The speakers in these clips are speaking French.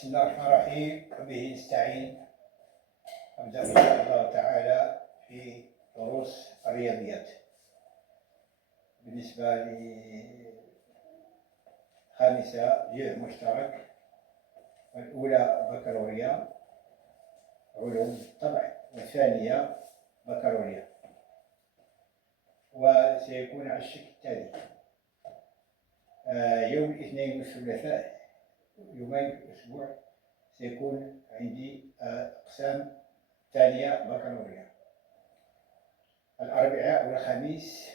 بسم الله الرحمن الرحيم وبه نستعين. أبدأ إن شاء الله تعالى في دروس الرياضيات. بالنسبة لخامسة جزء مشترك، والأولى بكالوريا علوم الطبع، والثانية بكالوريا، وسيكون على الشكل التالي: يوم الاثنين والثلاثاء، يومين في الأسبوع، سيكون عندي أقسام ثانية بكالوريا. الأربعاء والخميس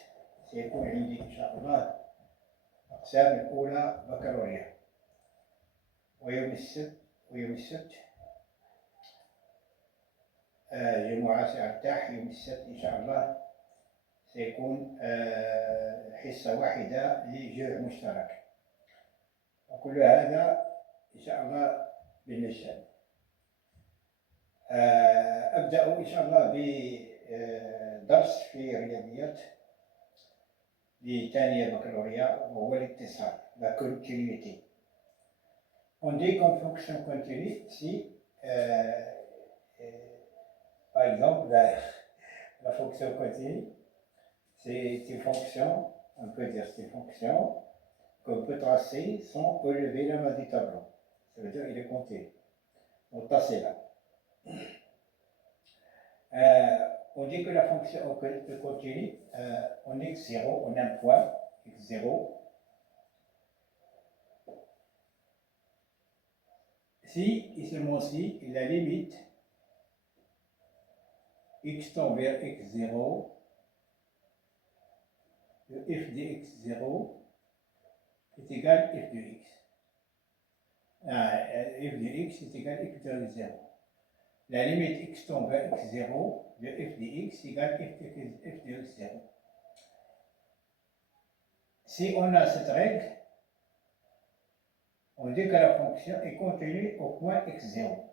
سيكون عندي إن شاء الله أقسام الأولى بكالوريا. ويوم السبت جمعة سأرتاح. يوم السبت إن شاء الله سيكون حصة واحدة لجزء مشترك. وكل هذا إن شاء الله بالمجان. أبدأ إن شاء الله بدرس في الرياضيات لثانية بكالوريا، وهو الاتصال، la continuité. On dit qu'en fonction continue, si par exemple la fonction continue, c'est une fonction, on peut dire c'est une fonction qu'on peut tracer sans relever la main du tableau. Ça veut dire qu'il est continu. Donc c'est là. On dit que la fonction continue, on x0, on a un point x0. Si, et seulement si, la limite x tend vers x0 de f de x0 est égal à f de x. F de x est égal à x de 0. La limite x tend vers x0 de f de x égale f de x0. Si on a cette règle, on dit que la fonction est contenue au point x0.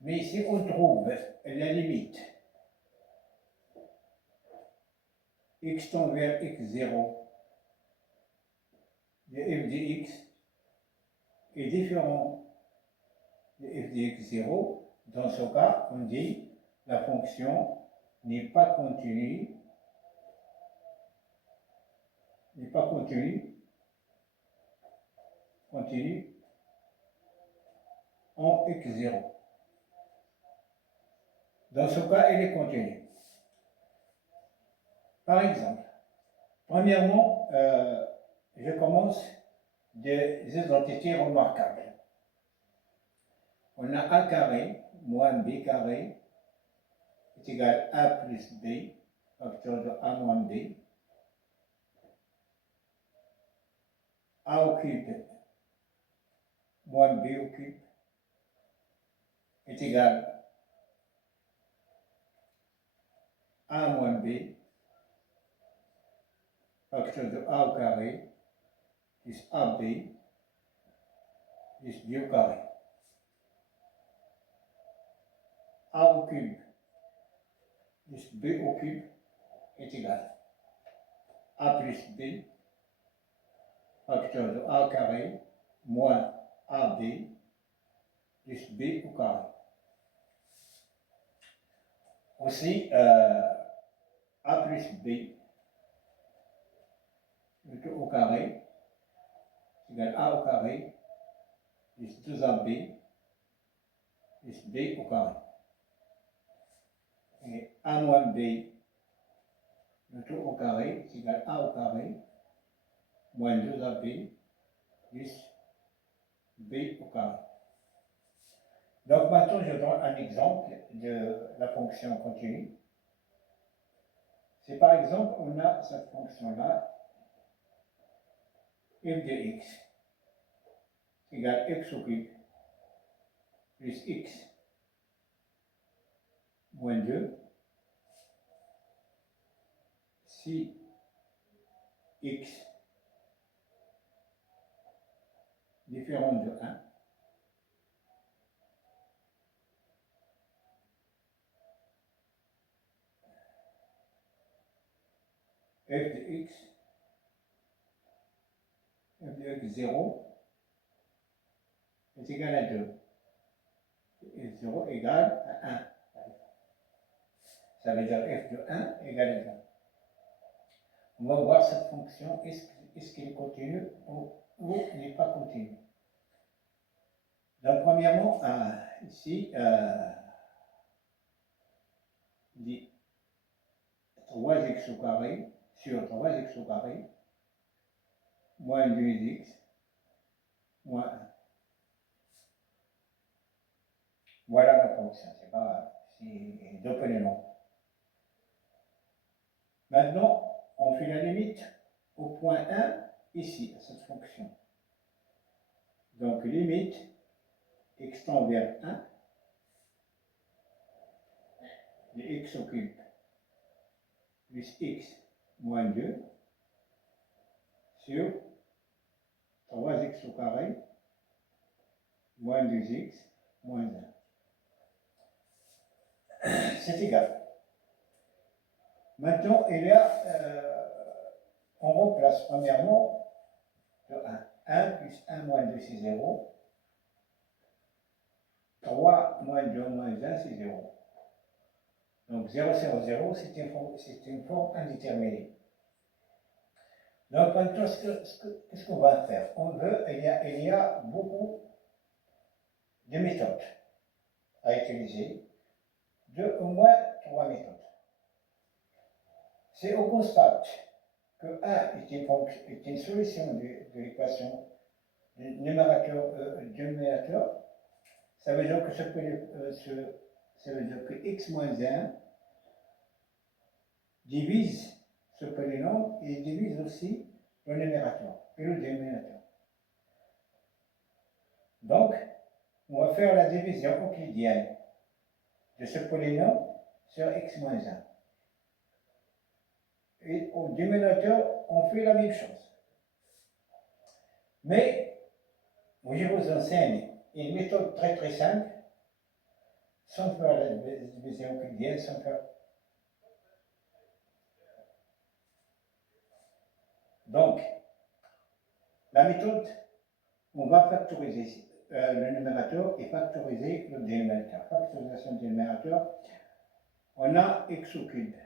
Mais si on trouve la limite x tend vers x0 de f de x est différent de f de x0, dans ce cas, on dit que la fonction n'est pas continue, en x0. Dans ce cas, elle est continue. Par exemple, premièrement, je commence des identités remarquables. On a a carré moins b carré est égal à a plus b, facteur de a moins b. A au cube moins b au cube est égal à a moins b, facteur de a au carré plus ab plus b au carré. A au cube plus b au cube est égal à a plus b, facteur de a au carré moins ab plus b au carré. Aussi, a plus b au carré égale a au carré plus 2ab plus b au carré. Et a moins b au carré égale a au carré moins 2ab plus b au carré. Donc maintenant, je donne un exemple de la fonction continue. C'est par exemple, on a cette fonction-là, f de x égale x au cube plus x moins 2 si x différent de 1 f de x 0 est égal à 2. Et 0 égale à 1. Ça veut dire f de 1 égale à 2. On va voir cette fonction, est-ce qu'elle est continue ou elle n'est pas continue. Donc, premièrement, ici, dit 3x au carré sur 3x au carré moins 2x moins 1. Voilà la fonction, c'est pas grave, c'est deux polynomes. Maintenant, on fait la limite au point 1 ici, à cette fonction. Donc, limite x tend vers 1, les x au cube plus x moins 2 sur 3x au carré moins 2x moins 1. C'est égal. Maintenant, il y a, on remplace premièrement le 1. 1 plus 1 moins 2, c'est 0. 3 moins 2 moins 1, c'est 0. Donc 0 sur 0, c'est une forme indéterminée. Donc maintenant, qu'est-ce qu'on va faire? Il y a beaucoup de méthodes à utiliser, au moins 3 méthodes. Si on constate que 1 est une solution de l'équation du numérateur, ça veut dire que ça veut dire que x moins 1 divise ce polynôme et divise aussi le numérateur et le dénominateur. Donc, on va faire la division euclidienne de ce polynôme sur x moins 1. Et au dénominateur, on fait la même chose. Mais, je vous enseigne une méthode très très simple, sans faire la division euclidienne, sans faire. Donc, la méthode, on va factoriser le numérateur et factoriser le dénominateur. Factorisation du numérateur, on a x au cube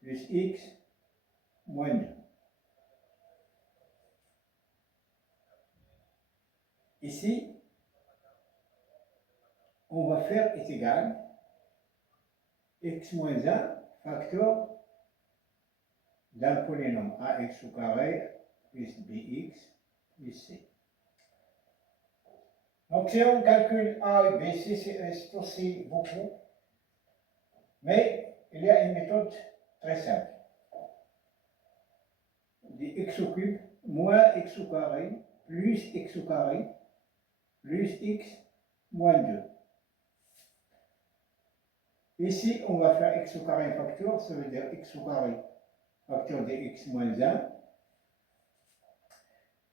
plus x moins 2. Ici, on va faire est égal x moins 1 facteur d'un polynôme ax au carré plus bx plus c. Donc si on calcule a et b, c'est aussi beaucoup, mais il y a une méthode très simple. Dit x au cube moins x au carré plus x au carré plus x moins 2. Ici, on va faire x au carré facteur, ça veut dire x au carré facteur de x moins 1.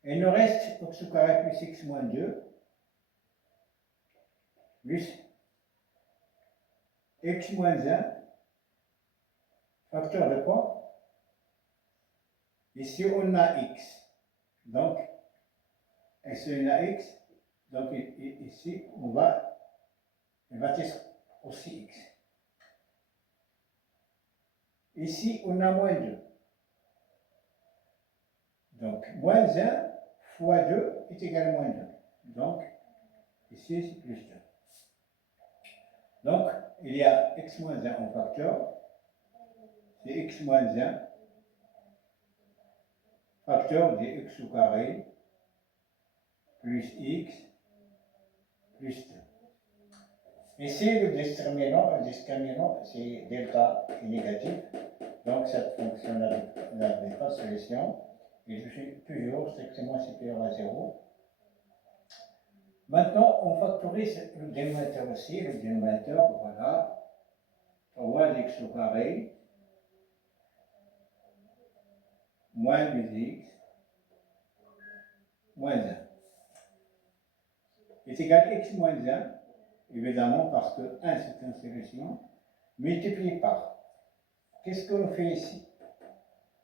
Et il nous reste x au carré plus x moins 2 plus x moins 1 facteur de quoi? Ici, on a x. Donc, ici, on a x. Donc, ici, il va être aussi x. Ici, on a moins 2. Donc, moins 1 fois 2 est égal à moins 2. Donc, ici, c'est plus 2. Donc, il y a x moins 1 en facteur. C'est x moins 1 facteur de x au carré plus x plus 2. Ici, le discriminant, c'est delta est négatif. Donc, cette fonction n'avait pas de solution. Il est toujours strictement supérieur à 0. Maintenant, on factorise le dénominateur aussi. Le dénominateur, voilà, 3x au carré moins 2x moins 1 est égal à x moins 1, évidemment parce que 1 c'est une solution, multiplié par. Qu'est-ce qu'on fait ici?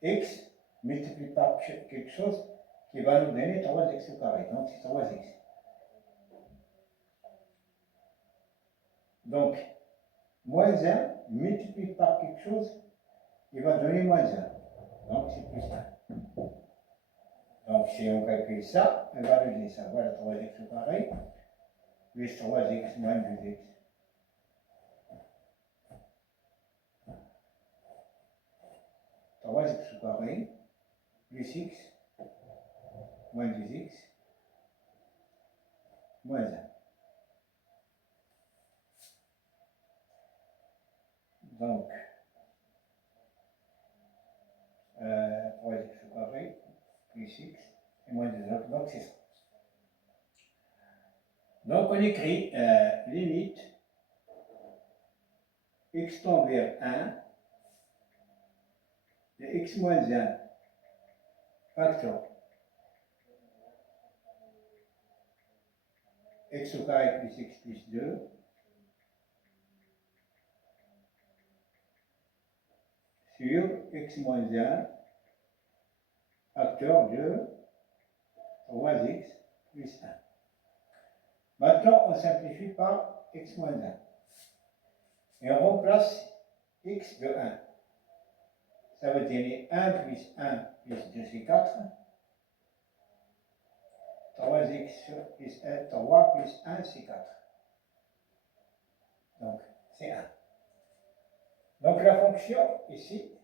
X multiplié par quelque chose qui va nous donner 3x au carré. Donc c'est 3x. Donc, moins 1 multiplié par quelque chose, il va donner moins 1. Donc c'est plus 1. Donc si on calcule ça, on va donner ça. Voilà 3x au carré, plus 3x moins 2x. 3x au carré, plus x, moins 2x, moins 1. Donc, 3x au carré, plus x, et moins 2x, donc c'est ça. Donc on écrit limite x tend vers 1 de x moins 1 facteur x au carré plus x plus 2 sur x moins 1 facteur de 3x plus 1. Maintenant, on simplifie par x moins 1. Et on remplace x de 1. Ça veut dire 1 plus 1 plus 2, c'est 4. 3x plus 1, 3 plus 1, c'est 4. Donc, c'est 1. Donc, la fonction ici,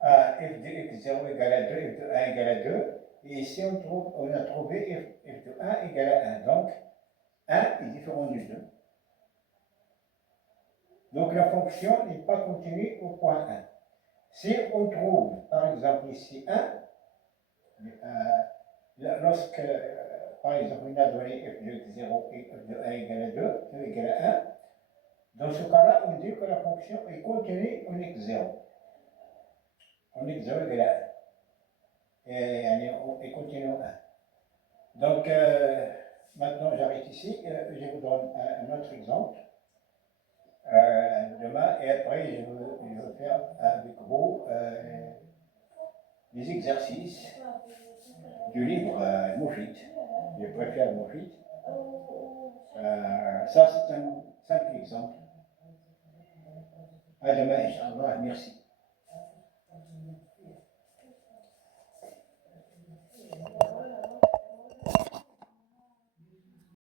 f de x0 égale à 2, f de 1 égale à 2. Et ici, on a trouvé f de 1 égale à 1. Donc, 1 est différent du 2. Donc, la fonction n'est pas continue au point 1. Si on trouve, par exemple, ici 1, lorsque, par exemple, on a donné f de x0 et f de 1 égale à 2, 2 égale à 1, dans ce cas-là, on dit que la fonction est contenue en x0. En x0 égale à 1. Et elle est continue en 1. Donc, maintenant, j'arrête ici. Je vous donne un autre exemple demain. Et après, je vais faire avec vous les exercices du livre Moffitt. Je préfère Moffitt. Ça, c'est un simple exemple. À demain, Inch'Allah. Merci.